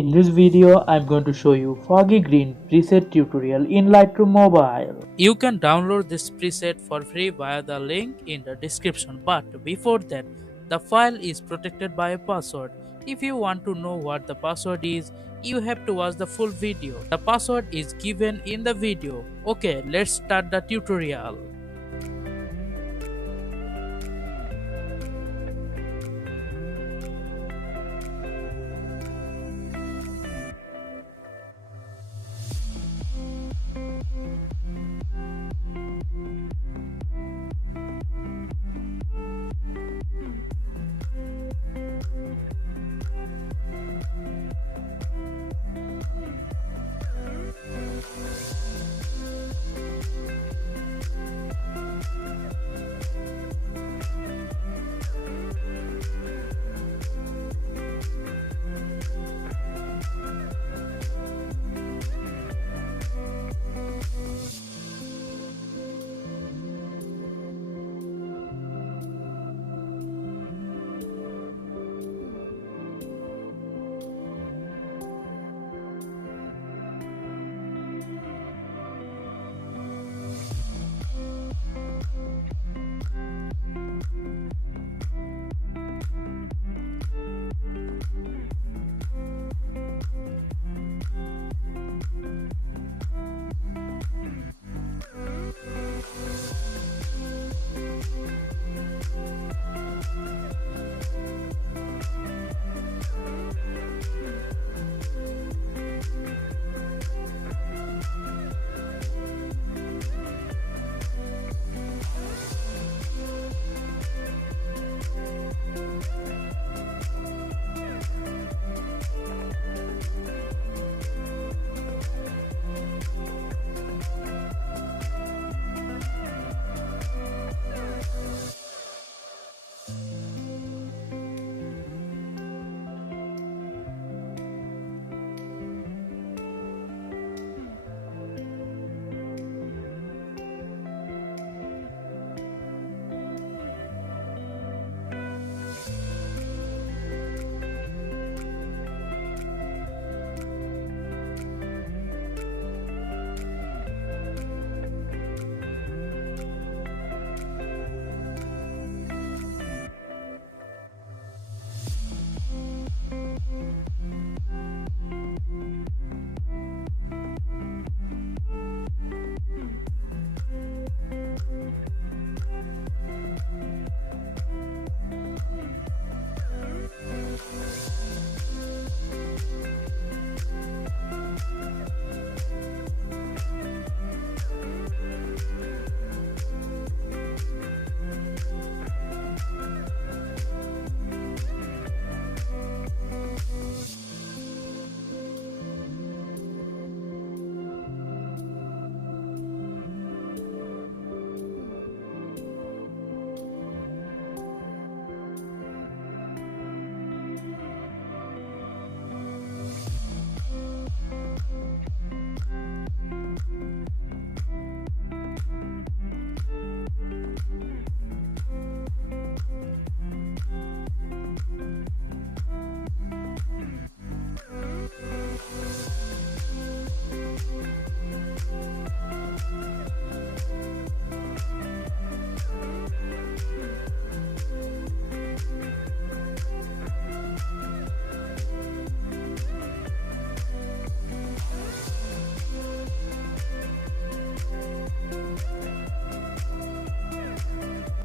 In this video, I'm going to show you Foggy Green preset tutorial in Lightroom Mobile. You can download this preset for free via the link in the description, but before that, the file is protected by a password. If you want to know what the password is, you have to watch the full video. The password is given in the video. Okay, let's start the tutorial.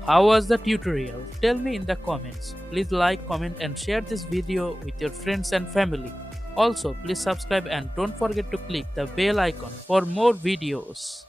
How was the tutorial? Tell me in the comments. Please like, comment and share this video with your friends and family. Also, please subscribe and don't forget to click the bell icon for more videos.